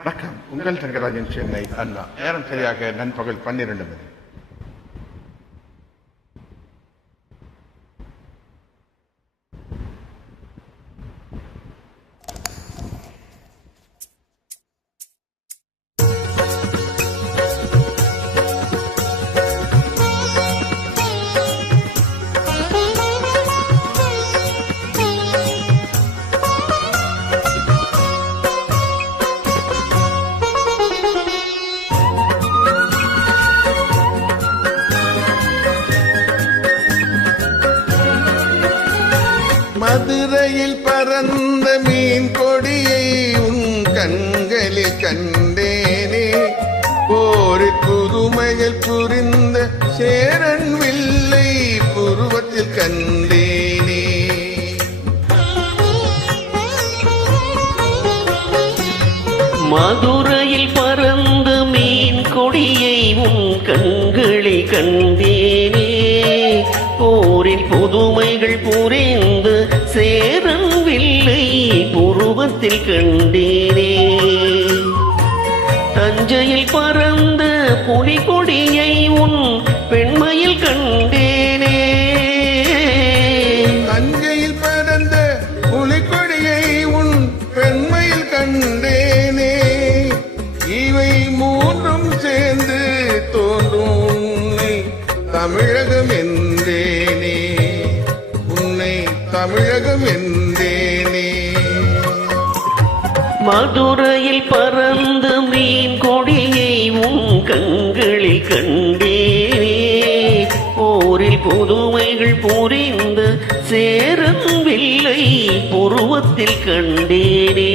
வணக்கம். உங்கள் தங்கராஜன், சென்னை அண்ணா. நேரம் சரியாக நண்பகல் 12 மணி. மதுரையில் பறந்த மீன் கொடியை உன் கண்களில் கண்டேனே, போரில் புதுமைகள் புரிந்த சேரன் வில்லை புருவத்தில் கண்டேனே. மதுரையில் பறந்த மீன் கொடியை உன் கண்களில் கண்டேனே, போரில் புதுமைகள் புரிந்து சேரன் வில்லை புருவத்தில் கண்டேனே. தஞ்சையில் பறந்த புலி கொடியை உன் பெண்மையில் கண்டேனே. தஞ்சையில் பறந்த புலி கொடியை உன் பெண்மையில் கண்டேனே. இவை மூன்றும் சேர்ந்து தோன்றும் உன்னை தமிழகம் என்றேனே, உன்னை தமிழகம் என்றேனே. மதுரையில் பறந்த மீன் கொடியை உன் கண்களில் கண்டேனே, போரில் புதுமைகள் புரிந்த சேரன் வில்லை புருவத்தில் கண்டேனே.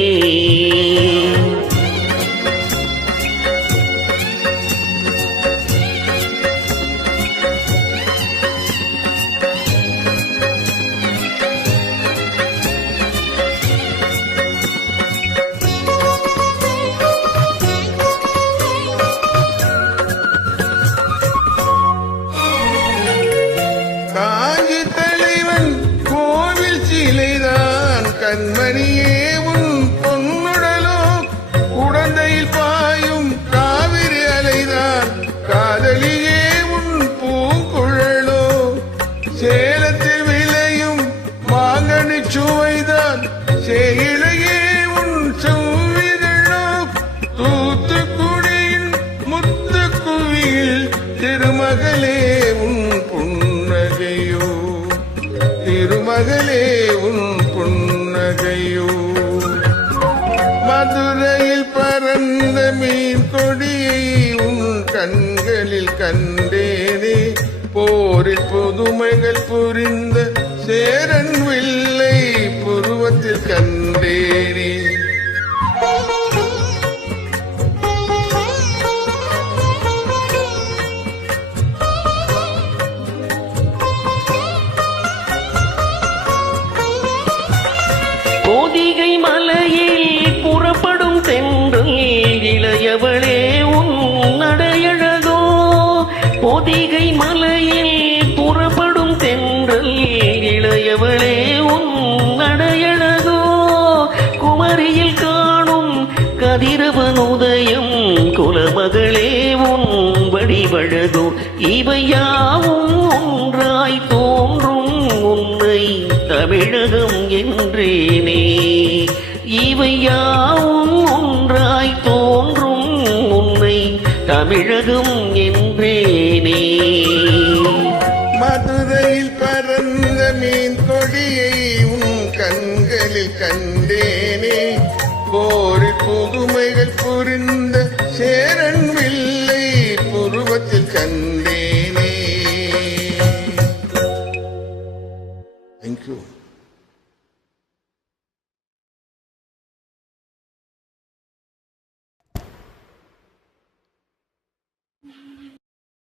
காஞ்சி தலைவன் கோவில் சிலைதான் கண்மணியே உன் பொன்னுடலோ, குடந்தையில் பாயும் காவிரி அலைதான் காதலியே உன் பூங்குழலோ, சேலத்தில் விளையும் மாங்கனி சுவைதான் சேயிலையே உன் செவ்விதழோ, தூத்துக்குடியின் முத்துக்குவியில் திருமகளே உன் புன்னகையோ, திருமகளே உன் புன்னகையோ. மதுரையில் பறந்த மீன் கொடியை உன் கண்களில் கண்டேனே, போரில் புதுமைகள் புரிந்த சேரன் வில்லை புருவத்தில் கண்டேனே. பொதிகை மலையில் புறப்படும் தென்றல் இளையவளே உன் நடையழகோ, பொதிகை மலையில் புறப்படும் தென்றல் இளையவளே உன் நடையழகோ, குமரியில் காணும் கதிரவன் உதயம் குலமகளே உன் வடிவழகோ, இவையாவும் ஒன்றாய் தோன்றும் உன்னை தமிழகம் என்றேனே, இவையாவும் ஒன்றாய் தோன்றும் உன்னை தமிழகம் என்றேனே. மதுரையில் பறந்த மீன் கொடியை உன் கண்களில் கண்டேனே, போரில் புதுமைகள் புரிந்த